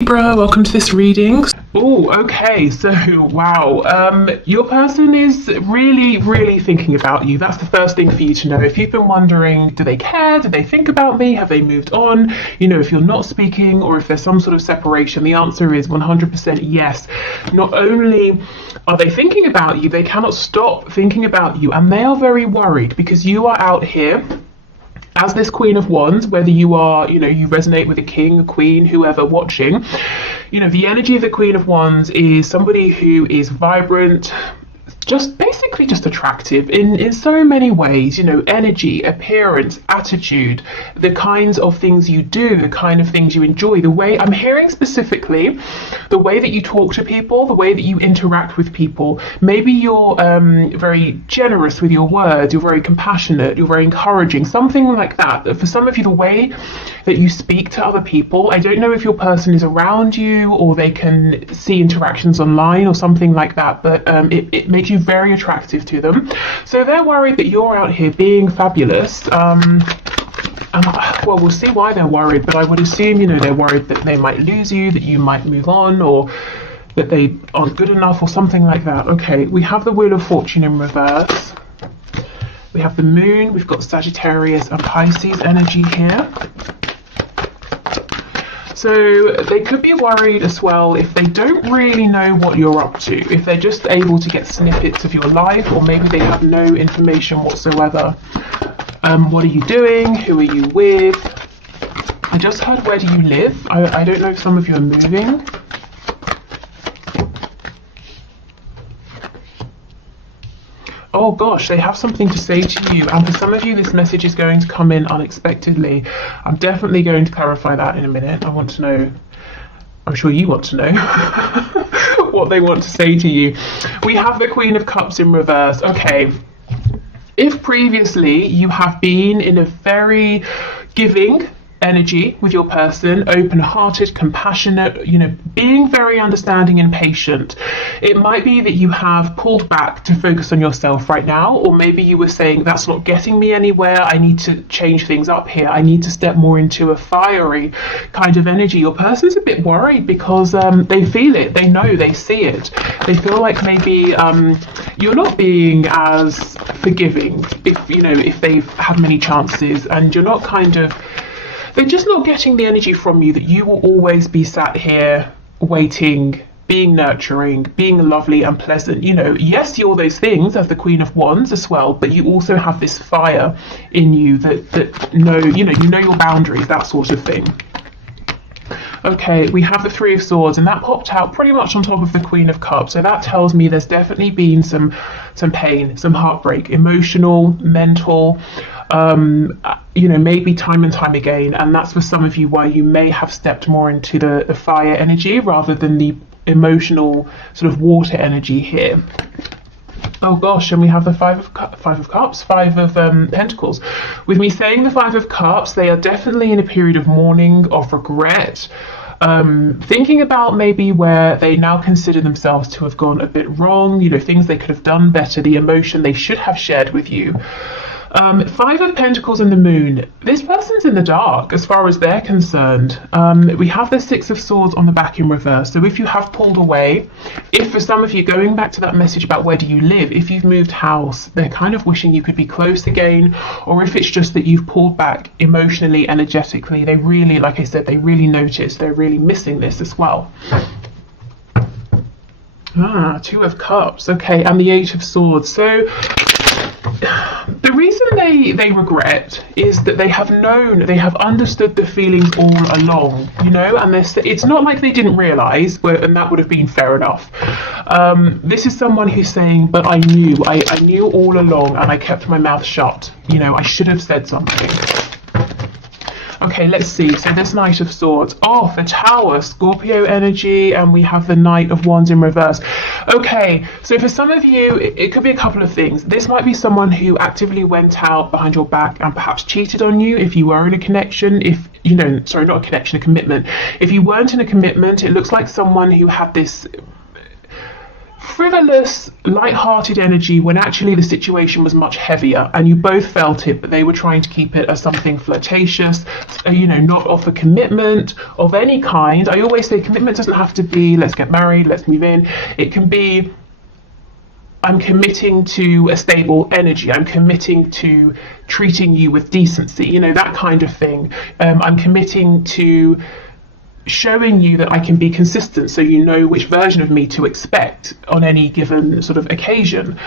Libra, welcome to this reading. Oh, okay, so wow, your person is really thinking about you. That's the first thing for you to know. If you've been wondering, do they care? Do they think about me? Have they moved on? You know, if you're not speaking or if there's some sort of separation, the answer is 100% yes. Not only are they thinking about you, they cannot stop thinking about you, and they are very worried because you are out here as this Queen of Wands, whether you are, you resonate with a king, a queen, whoever watching, the energy of the Queen of Wands is somebody who is vibrant, basically just attractive in so many ways, energy, appearance, attitude, the kinds of things you do, the kind of things you enjoy, the way I'm hearing specifically, the way that you talk to people, the way that you interact with people. Maybe you're very generous with your words, you're very compassionate, you're very encouraging, something like that. For some of you, the way that you speak to other people, I don't know if your person is around you or they can see interactions online or something like that, but it makes you very attractive to them. So they're worried that you're out here being fabulous. And well, we'll see why they're worried, but I would assume, they're worried that they might lose you, that you might move on, or that they aren't good enough or something like that. Okay, we have the Wheel of Fortune in reverse. We have the Moon, we've got Sagittarius and Pisces energy here. So they could be worried as well if they don't really know what you're up to, if they're just able to get snippets of your life, or maybe they have no information whatsoever. What are you doing? Who are you with? I just heard, where do you live? I don't know if some of you are moving. Oh gosh, they have something to say to you, and for some of you this message is going to come in unexpectedly. I'm definitely going to clarify that in a minute. I want to know, I'm sure you want to know what they want to say to you. We have the Queen of Cups in reverse. Okay, if previously you have been in a very giving energy with your person, open-hearted, compassionate, being very understanding and patient, it might be that you have pulled back to focus on yourself right now, or maybe you were saying, that's not getting me anywhere, I need to change things up here, I need to step more into a fiery kind of energy. Your person's a bit worried because they feel it, they know, they see it, they feel like maybe you're not being as forgiving if they've had many chances, and you're not they're just not getting the energy from you that you will always be sat here waiting, being nurturing, being lovely and pleasant. Yes, you're those things as the Queen of Wands as well, but you also have this fire in you that know your boundaries, that sort of thing. Okay, we have the Three of Swords, and that popped out pretty much on top of the Queen of Cups. So that tells me there's definitely been some pain, some heartbreak, emotional, mental, maybe time and time again. And that's for some of you why you may have stepped more into the fire energy rather than the emotional sort of water energy here. Oh gosh, and we have the Five of Cups, Five of Pentacles. With me saying the Five of Cups, they are definitely in a period of mourning, of regret, thinking about maybe where they now consider themselves to have gone a bit wrong, things they could have done better, the emotion they should have shared with you. Five of Pentacles and the Moon. This person's in the dark as far as they're concerned. We have the Six of Swords on the back in reverse. So if you have pulled away, if for some of you, going back to that message about where do you live, if you've moved house, they're kind of wishing you could be close again, or if it's just that you've pulled back emotionally, energetically, they really, like I said, they really notice, they're really missing this as well. Two of Cups, okay, and the Eight of Swords. So the reason they regret is that they have understood the feelings all along, and it's not like they didn't realise, and that would have been fair enough. This is someone who's saying, but I knew all along and I kept my mouth shut, I should have said something. Okay, let's see. So this Knight of Swords. Oh, the Tower, Scorpio energy, and we have the Knight of Wands in reverse. Okay, so for some of you, it could be a couple of things. This might be someone who actively went out behind your back and perhaps cheated on you if you were in a connection, sorry, not a connection, a commitment. If you weren't in a commitment, it looks like someone who had this frivolous, light-hearted energy when actually the situation was much heavier, and you both felt it, but they were trying to keep it as something flirtatious, not offer commitment of any kind. I always say commitment doesn't have to be let's get married, let's move in. It can be I'm committing to a stable energy. I'm committing to treating you with decency, that kind of thing. I'm committing to showing you that I can be consistent, so you know which version of me to expect on any given sort of occasion.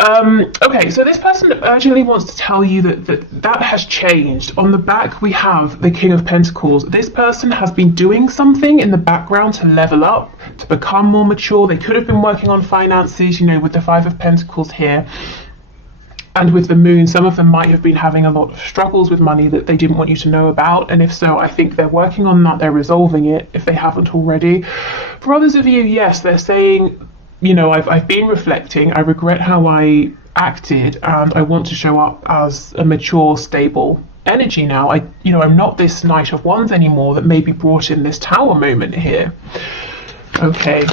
Okay, so this person urgently wants to tell you that has changed. On the back, we have the King of Pentacles. This person has been doing something in the background to level up, to become more mature. They could have been working on finances, with the Five of Pentacles here. And with the Moon, some of them might have been having a lot of struggles with money that they didn't want you to know about. And if so, I think they're working on that. They're resolving it if they haven't already. For others of you, yes, they're saying, I've been reflecting. I regret how I acted, and I want to show up as a mature, stable energy now. I'm not this Knight of Wands anymore that maybe brought in this Tower moment here. Okay.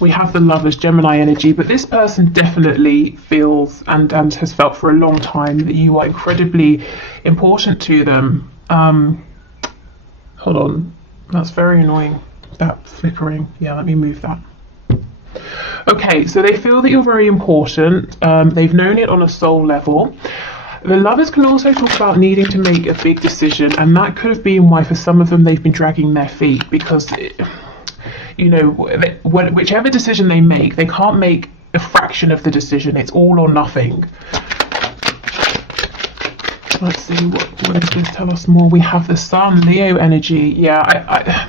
We have the Lovers, Gemini energy, but this person definitely feels and has felt for a long time that you are incredibly important to them. Hold on, that's very annoying, that flickering. Yeah, let me move that. Okay, so they feel that you're very important. They've known it on a soul level. The Lovers can also talk about needing to make a big decision, and that could have been why for some of them they've been dragging their feet, because whichever decision they make, they can't make a fraction of the decision. It's all or nothing. Let's see, what does this tell us more? We have the Sun, Leo energy. Yeah,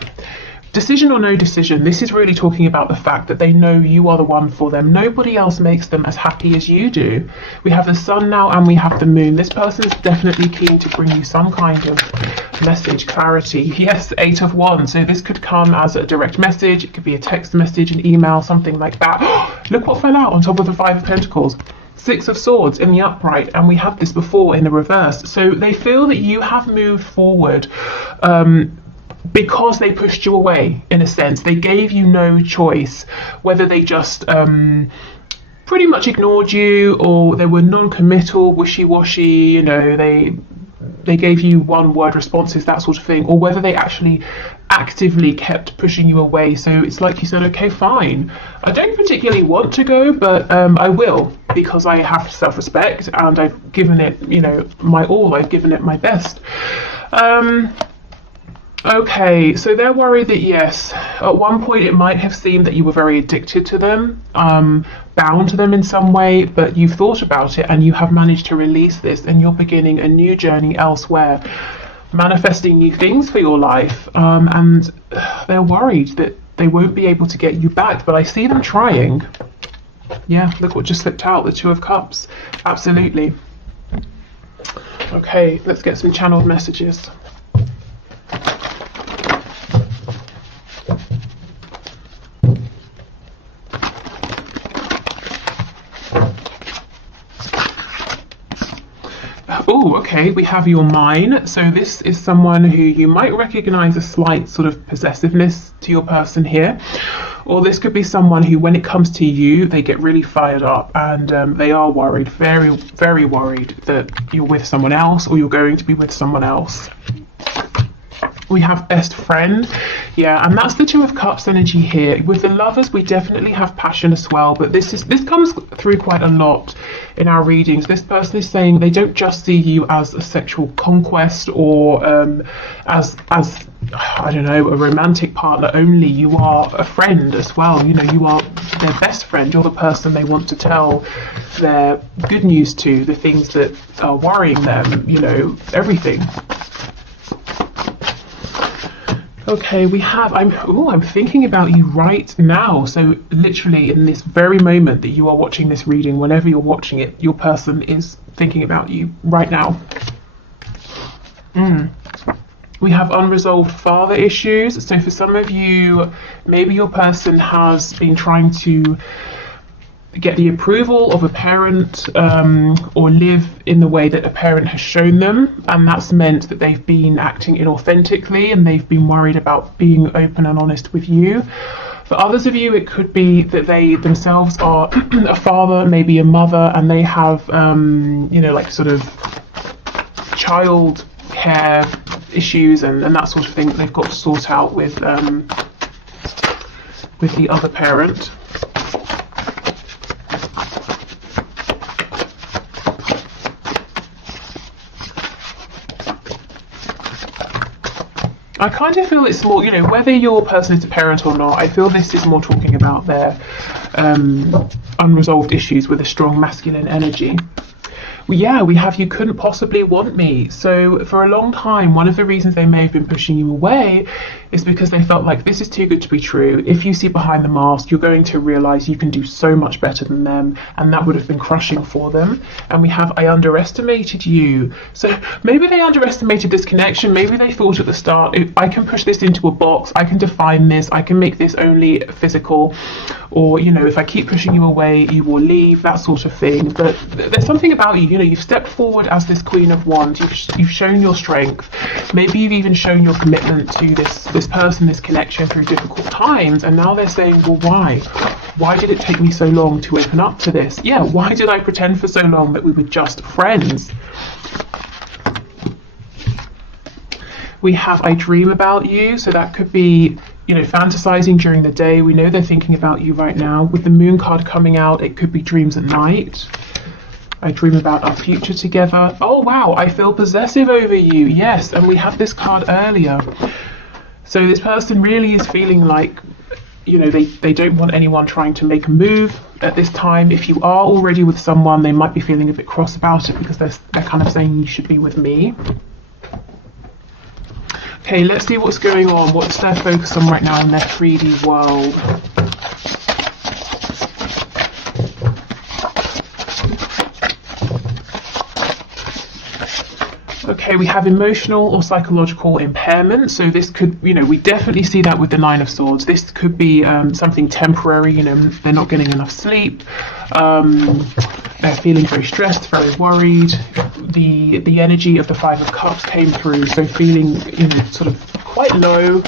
decision or no decision, this is really talking about the fact that they know you are the one for them. Nobody else makes them as happy as you do. We have the Sun now, and we have the Moon. This person is definitely keen to bring you some kind of message, clarity. Yes, Eight of Wands. So this could come as a direct message. It could be a text message, an email, something like that. Look what fell out on top of the Five of Pentacles. Six of Swords in the upright, and we had this before in the reverse. So they feel that you have moved forward because they pushed you away, in a sense. They gave you no choice, whether they just pretty much ignored you, or they were non-committal, wishy-washy, they gave you one-word responses, that sort of thing, or whether they actually actively kept pushing you away. So it's like you said, okay, fine, I don't particularly want to go, but I will, because I have self-respect, and I've given it, my all. I've given it my best. Okay, so they're worried that, yes, at one point it might have seemed that you were very addicted to them, bound to them in some way, but you've thought about it and you have managed to release this, and you're beginning a new journey elsewhere, manifesting new things for your life, and they're worried that they won't be able to get you back, but I see them trying. Yeah, look what just slipped out, the Two of Cups. Absolutely. Okay, let's get some channeled messages. Oh, okay, we have your Mine. So this is someone who you might recognize a slight sort of possessiveness to your person here. Or this could be someone who, when it comes to you, they get really fired up, and they are worried, very, very worried that you're with someone else, or you're going to be with someone else. We have Best Friend. Yeah, and that's the Two of Cups energy here. With the Lovers, we definitely have passion as well, but this comes through quite a lot in our readings. This person is saying they don't just see you as a sexual conquest, or as I don't know, a romantic partner only. You are a friend as well. You are their best friend. You're the person they want to tell their good news to, the things that are worrying them, everything. Okay, we have, I'm thinking about you right now. So literally in this very moment that you are watching this reading, whenever you're watching it, your person is thinking about you right now. We have unresolved father issues. So for some of you, maybe your person has been trying to get the approval of a parent, or live in the way that a parent has shown them, and that's meant that they've been acting inauthentically, and they've been worried about being open and honest with you. For others of you, it could be that they themselves are a father, maybe a mother, and they have, you know, like sort of child care issues and that sort of thing that they've got to sort out with the other parent. I kind of feel it's more, you know, whether your person is a parent or not, I feel this is more talking about their unresolved issues with a strong masculine energy. Well, yeah, we have you couldn't possibly want me. So for a long time, one of the reasons they may have been pushing you away is because they felt like this is too good to be true. If you see behind the mask, you're going to realize you can do so much better than them, and that would have been crushing for them. And we have I underestimated you. So maybe they underestimated this connection. Maybe they thought at the start, I can push this into a box, I can define this, I can make this only physical, or, you know, if I keep pushing you away, you will leave, that sort of thing. But there's something about you, you know, you've stepped forward as this Queen of Wands, you've shown your strength, maybe you've even shown your commitment to this person, this connection through difficult times, and now they're saying, well, why did it take me so long to open up to this? Yeah, why did I pretend for so long that we were just friends? We have I dream about you, so that could be, you know, fantasizing during the day. We know they're thinking about you right now. With the moon card coming out, it could be dreams at night. I dream about our future together. Oh wow, I feel possessive over you. Yes, and we had this card earlier. So this person really is feeling like, you know, they don't want anyone trying to make a move at this time. If you are already with someone, they might be feeling a bit cross about it because they're kind of saying you should be with me. Okay, let's see what's going on. What's their focus on right now in their 3D world? Okay, we have emotional or psychological impairment. So this could, you know, we definitely see that with the Nine of Swords. This could be something temporary, you know, they're not getting enough sleep. They're feeling very stressed, very worried. The energy of the Five of Cups came through, so feeling, you know, sort of quite low.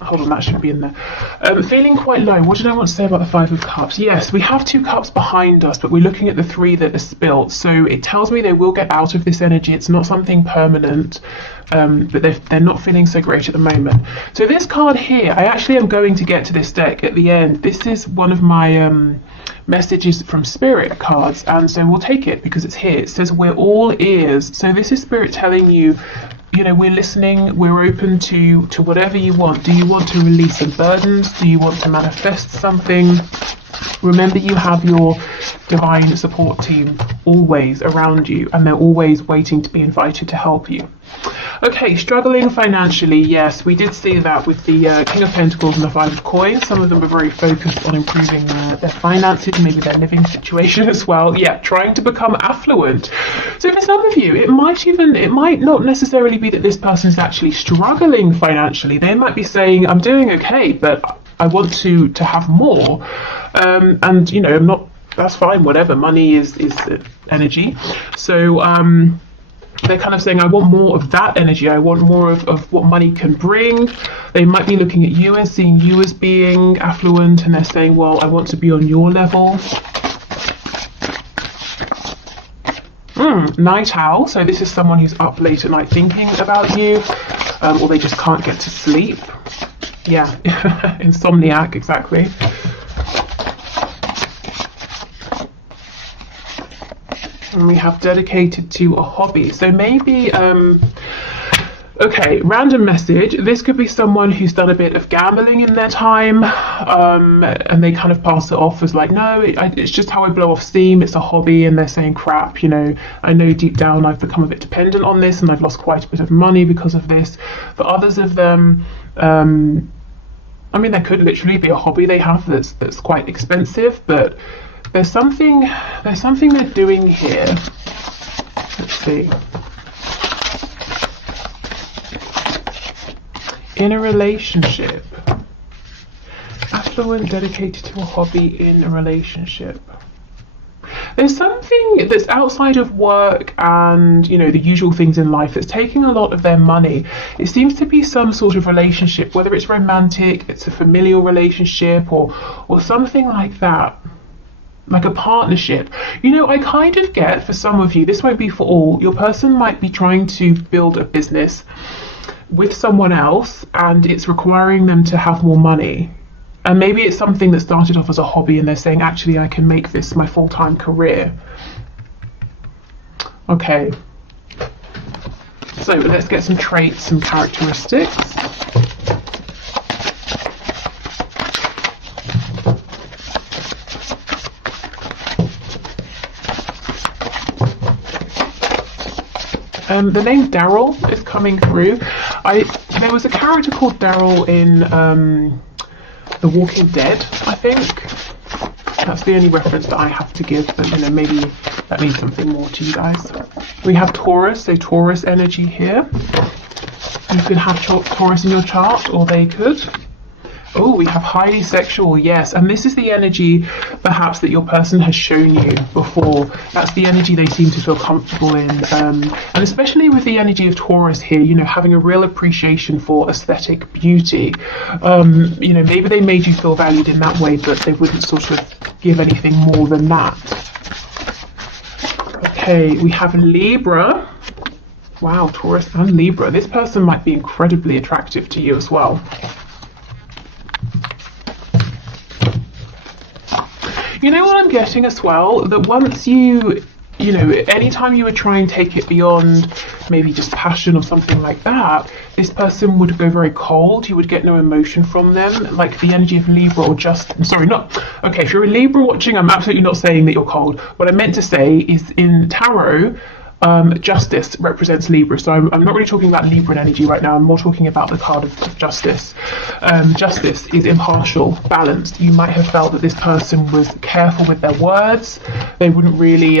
Hold on, that should be in there. Feeling quite low. What did I want to say about the Five of Cups? Yes, we have two cups behind us, but we're looking at the three that are spilt. So it tells me they will get out of this energy. It's not something permanent, but they're not feeling so great at the moment. So this card here, I actually am going to get to this deck at the end. This is one of my messages from Spirit cards, and so we'll take it because it's here. It says we're all ears. So this is Spirit telling you, you know, we're listening, we're open to whatever you want. Do you want to release some burdens? Do you want to manifest something? Remember, you have your divine support team always around you, and they're always waiting to be invited to help you. Okay, struggling financially. Yes, we did see that with the King of Pentacles and the Five of Coins. Some of them are very focused on improving their finances, maybe their living situation as well. Yeah, trying to become affluent. So for some of you, it might not necessarily be that this person is actually struggling financially. They might be saying, I'm doing okay, but I want to have more. And, you know, I'm not, that's fine, whatever. Money is energy. So, they're kind of saying, I want more of that energy. I want more of what money can bring. They might be looking at you and seeing you as being affluent, and they're saying, well, I want to be on your level. Night owl. So this is someone who's up late at night thinking about you, or they just can't get to sleep. Yeah, insomniac, exactly. And we have dedicated to a hobby. So maybe, okay, random message. This could be someone who's done a bit of gambling in their time, and they kind of pass it off as like, no, it's just how I blow off steam. It's a hobby, and they're saying, crap, you know, I know deep down I've become a bit dependent on this, and I've lost quite a bit of money because of this. For others of them, I mean, there could literally be a hobby they have that's quite expensive, but there's something they're doing here. Let's see. In a relationship. Affluent, dedicated to a hobby in a relationship. There's something that's outside of work and, you know, the usual things in life that's taking a lot of their money. It seems to be some sort of relationship, whether it's romantic, it's a familial relationship, or something like that. Like a partnership. You know, I kind of get, for some of you, this won't be for all, your person might be trying to build a business with someone else and it's requiring them to have more money. And maybe it's something that started off as a hobby and they're saying, actually, I can make this my full-time career. Okay. So let's get some traits and characteristics. The name Daryl is coming through. There was a character called Daryl in The Walking Dead, I think. That's the only reference that I have to give, but you know, maybe that means something more to you guys. We have Taurus, so Taurus energy here. You could have Taurus in your chart, or they could. Oh, we have highly sexual, yes. And this is the energy, perhaps, that your person has shown you before. That's the energy they seem to feel comfortable in. And especially with the energy of Taurus here, you know, having a real appreciation for aesthetic beauty. You know, maybe they made you feel valued in that way, but they wouldn't sort of give anything more than that. Okay, we have Libra. Wow, Taurus and Libra. This person might be incredibly attractive to you as well. You know what I'm getting as well? That once you know, anytime you would try and take it beyond maybe just passion or something like that, this person would go very cold. You would get no emotion from them, like the energy of Libra or just, sorry, not, okay, if you're a Libra watching, I'm absolutely not saying that you're cold. What I meant to say is in tarot, justice represents Libra, so I'm not really talking about Libran energy right now. I'm more talking about the card of justice. Justice is impartial, balanced. You might have felt that this person was careful with their words. They wouldn't really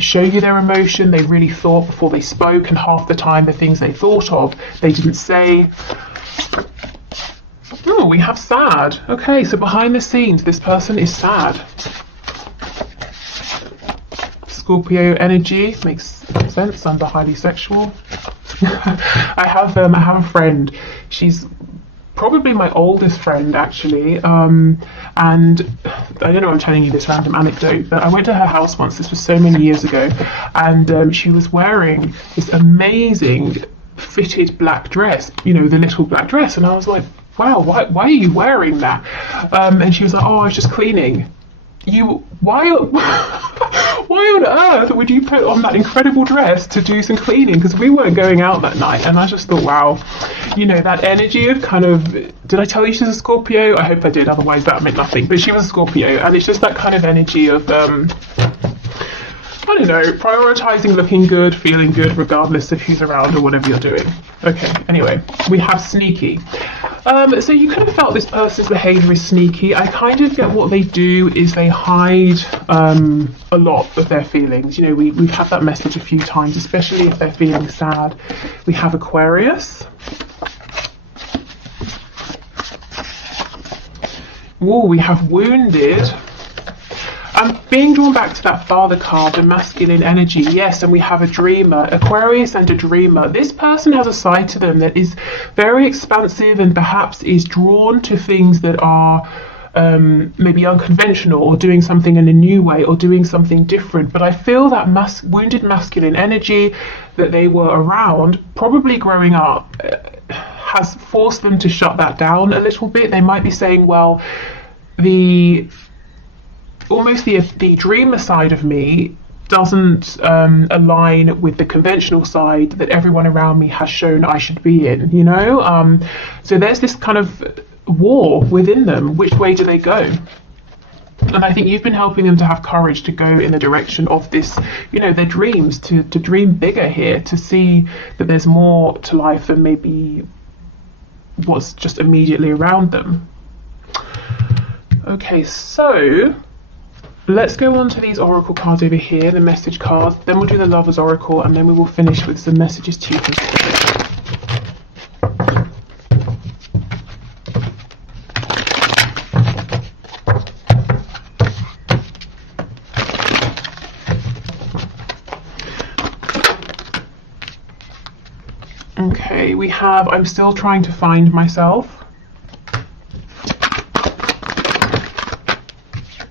show you their emotion. They really thought before they spoke, and half the time the things they thought of they didn't say. Oh, we have sad. Okay, so behind the scenes this person is sad. Scorpio energy makes sense under highly sexual. I have a friend. She's probably my oldest friend actually, and I don't know, I'm telling you this random anecdote, but I went to her house once. This was so many years ago, and she was wearing this amazing fitted black dress, you know, the little black dress, and I was like, wow, why are you wearing that? And she was like, oh, I was just cleaning. Why on earth would you put on that incredible dress to do some cleaning? Because we weren't going out that night, and I just thought, wow, you know, that energy of kind of, did I tell you she's a Scorpio? I hope I did, otherwise that meant nothing, but she was a Scorpio, and it's just that kind of energy of I don't know, prioritizing looking good, feeling good, regardless of who's around or whatever you're doing. Okay, anyway, we have sneaky. So you could have felt this person's behaviour is sneaky. I kind of get what they do is they hide a lot of their feelings. You know, we've had that message a few times, especially if they're feeling sad. We have Aquarius. Oh, we have wounded. I'm being drawn back to that father card, the masculine energy, yes, and we have a dreamer, Aquarius and a dreamer. This person has a side to them that is very expansive and perhaps is drawn to things that are maybe unconventional, or doing something in a new way, or doing something different. But I feel that wounded masculine energy that they were around, probably growing up, has forced them to shut that down a little bit. They might be saying, well, almost the dreamer side of me doesn't align with the conventional side that everyone around me has shown I should be in, you know? So there's this kind of war within them. Which way do they go? And I think you've been helping them to have courage to go in the direction of this, you know, their dreams, to dream bigger here, to see that there's more to life than maybe what's just immediately around them. Okay, so let's go on to these oracle cards over here, the message cards. Then we'll do the Lover's Oracle, and then we will finish with some messages to you. Okay, we have I'm still trying to find myself.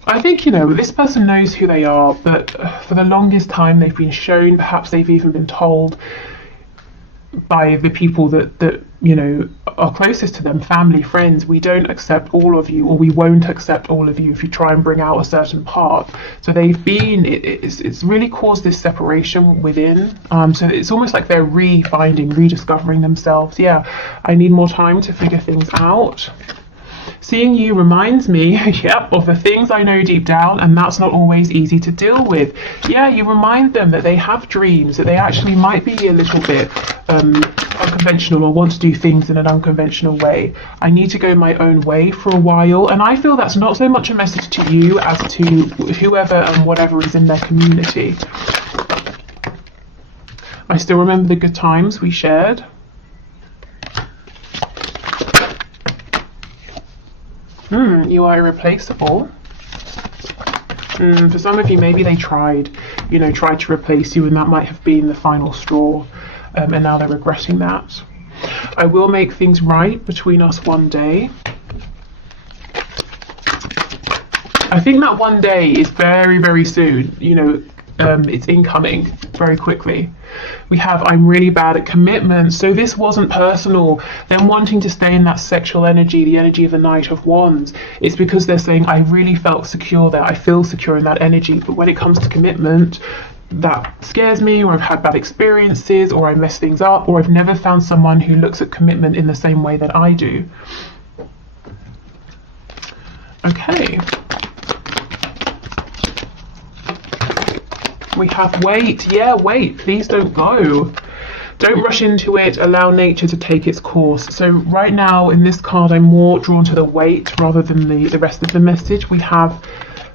I think, you know, this person knows who they are, but for the longest time they've been shown, perhaps they've even been told by the people that you know are closest to them, family, friends, we don't accept all of you, or we won't accept all of you if you try and bring out a certain part. So they've been, it's really caused this separation within. So it's almost like they're refinding, rediscovering themselves. Yeah, I need more time to figure things out. Seeing you reminds me, yep, of the things I know deep down, and that's not always easy to deal with. Yeah, you remind them that they have dreams, that they actually might be a little bit unconventional or want to do things in an unconventional way. I need to go my own way for a while, and I feel that's not so much a message to you as to whoever and whatever is in their community. I still remember the good times we shared. You are irreplaceable. For some of you, maybe they tried to replace you, and that might have been the final straw, and now they're regretting that. I will make things right between us one day. I think that one day is very, very soon. You know, it's incoming very quickly. We have I'm really bad at commitment. So this wasn't personal. Them wanting to stay in that sexual energy, the energy of the Knight of Wands. It's because they're saying I really felt secure there. I feel secure in that energy. But when it comes to commitment, that scares me, or I've had bad experiences, or I mess things up, or I've never found someone who looks at commitment in the same way that I do. Okay. We have wait. Yeah, wait. Please don't go. Don't rush into it. Allow nature to take its course. So right now in this card, I'm more drawn to the wait rather than the rest of the message. We have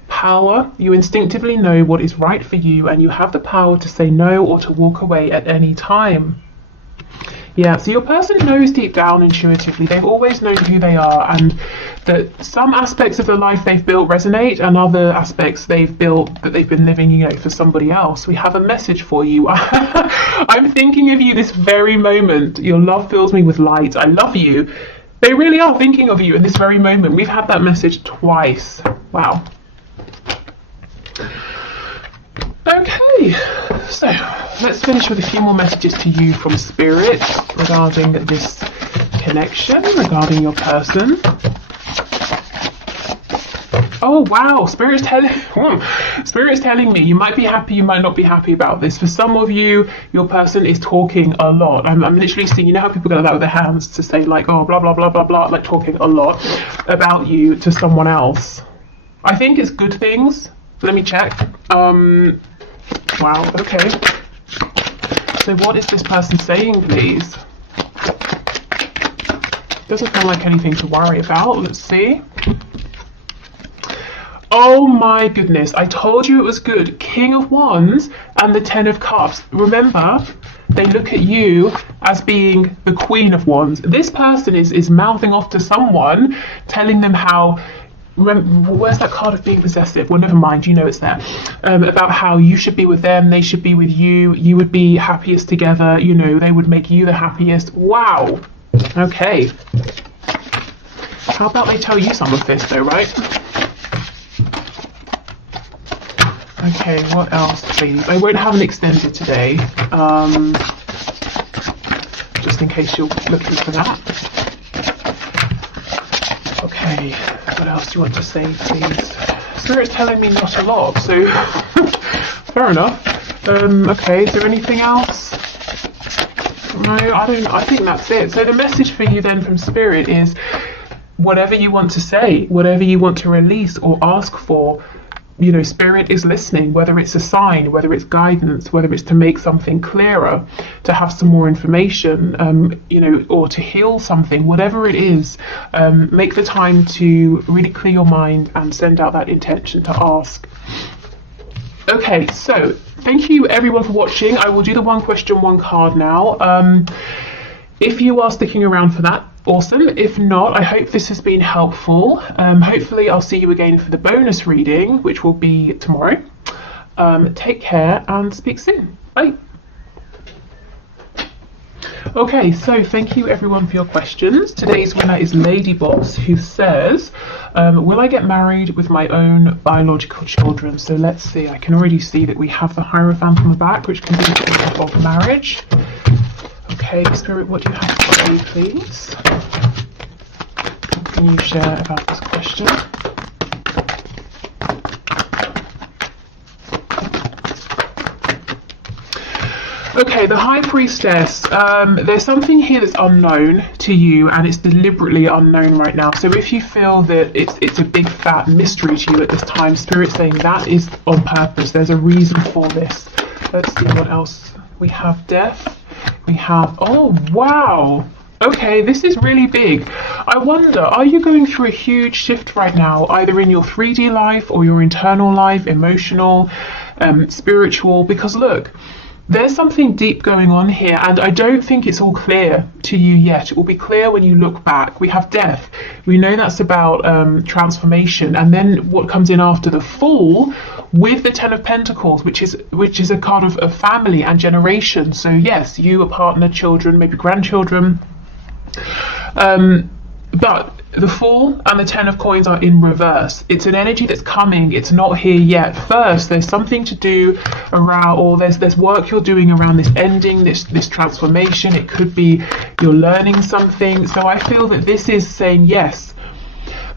power. You instinctively know what is right for you, and you have the power to say no or to walk away at any time. Yeah, so your person knows deep down intuitively, they've always known who they are, and that some aspects of the life they've built resonate, and other aspects they've built that they've been living, you know, for somebody else. We have a message for you. I'm thinking of you this very moment. Your love fills me with light. I love you. They really are thinking of you in this very moment. We've had that message twice. Wow. Okay, so let's finish with a few more messages to you from Spirit regarding this connection, regarding your person. Oh wow, Spirit's telling me you might be happy, you might not be happy about this. For some of you, your person is talking a lot. I'm literally seeing, you know how people go like that with their hands to say like, oh, blah, blah, blah, blah, blah, like talking a lot about you to someone else. I think it's good things. Let me check. Wow, okay. So what is this person saying, please? Doesn't feel like anything to worry about. Let's see. Oh my goodness, I told you it was good. King of Wands and the Ten of Cups. Remember, they look at you as being the Queen of Wands. This person is mouthing off to someone, telling them how, where's that card of being possessive? Well, never mind, you know it's there. About how you should be with them, they should be with you, you would be happiest together, you know, they would make you the happiest. Wow. Okay. How about they tell you some of this though, right? Okay, what else, please? I won't have an extended today, just in case you're looking for that. Okay, what else do you want to say, please? Spirit's telling me not a lot, so fair enough. Okay, is there anything else? No, I think that's it. So the message for you then from Spirit is whatever you want to say, whatever you want to release or ask for, you know, Spirit is listening, whether it's a sign, whether it's guidance, whether it's to make something clearer, to have some more information, you know, or to heal something, whatever it is, make the time to really clear your mind and send out that intention to ask. Okay, so thank you everyone for watching. I will do the one question, one card now. If you are sticking around for that, awesome. If not, I hope this has been helpful. Hopefully I'll see you again for the bonus reading, which will be tomorrow. Take care and speak soon. Bye. Okay, so thank you everyone for your questions. Today's winner is Ladybox, who says, will I get married with my own biological children? So let's see, I can already see that we have the Hierophant on the back, which can be indicative of marriage. Okay, Spirit, what do you have to say, please? What can you share about this question? Okay, the High Priestess, there's something here that's unknown to you, and it's deliberately unknown right now. So if you feel that it's a big fat mystery to you at this time, Spirit's saying that is on purpose. There's a reason for this. Let's see what else we have. Death. We have, oh wow. Okay, this is really big. I wonder, are you going through a huge shift right now, either in your 3D life or your internal life, emotional, spiritual? Because look, there's something deep going on here, and I don't think it's all clear to you yet. It will be clear when you look back. We have death. We know that's about transformation, and then what comes in after the Fool with the Ten of Pentacles, which is a card of family and generation. So yes, you, a partner, children, maybe grandchildren. But the Fool and the Ten of Coins are in reverse. It's an energy that's coming. It's not here yet. First, there's something to do around, or there's work you're doing around this ending, this transformation. It could be you're learning something. So I feel that this is saying yes.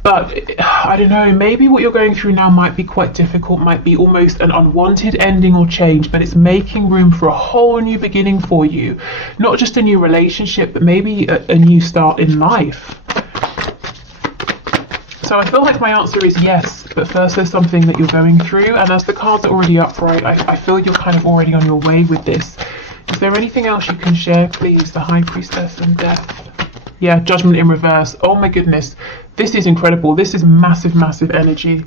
But I don't know, maybe what you're going through now might be quite difficult, might be almost an unwanted ending or change, but it's making room for a whole new beginning for you. Not just a new relationship, but maybe a new start in life. So I feel like my answer is yes, but first there's something that you're going through, and as the cards are already upright, I feel you're kind of already on your way with this. Is there anything else you can share, please? The High Priestess and Death. Yeah, Judgment in reverse. Oh my goodness, this is incredible. This is massive, massive energy.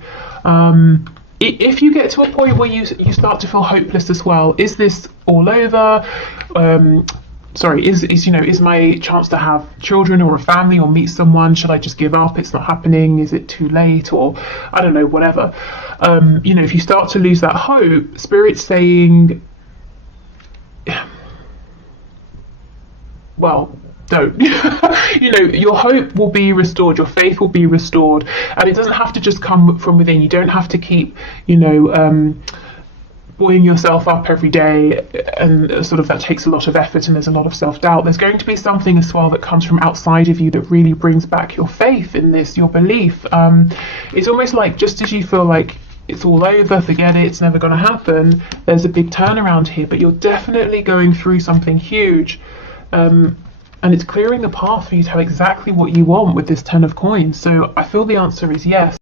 If you get to a point where you start to feel hopeless as well, is this all over? Sorry, is my chance to have children or a family or meet someone, should I just give up? It's not happening. Is it too late? Or I don't know, whatever. If you start to lose that hope, Spirit's saying, well, don't. Your hope will be restored, your faith will be restored, and it doesn't have to just come from within. You don't have to keep, buoying yourself up every day, and sort of that takes a lot of effort, and there's a lot of self-doubt. There's going to be something as well that comes from outside of you that really brings back your faith in this, your belief. It's almost like, just as you feel like it's all over, forget it, it's never going to happen, there's a big turnaround here, but you're definitely going through something huge. And it's clearing the path for you to have exactly what you want with this Ten of Coins. So I feel the answer is yes.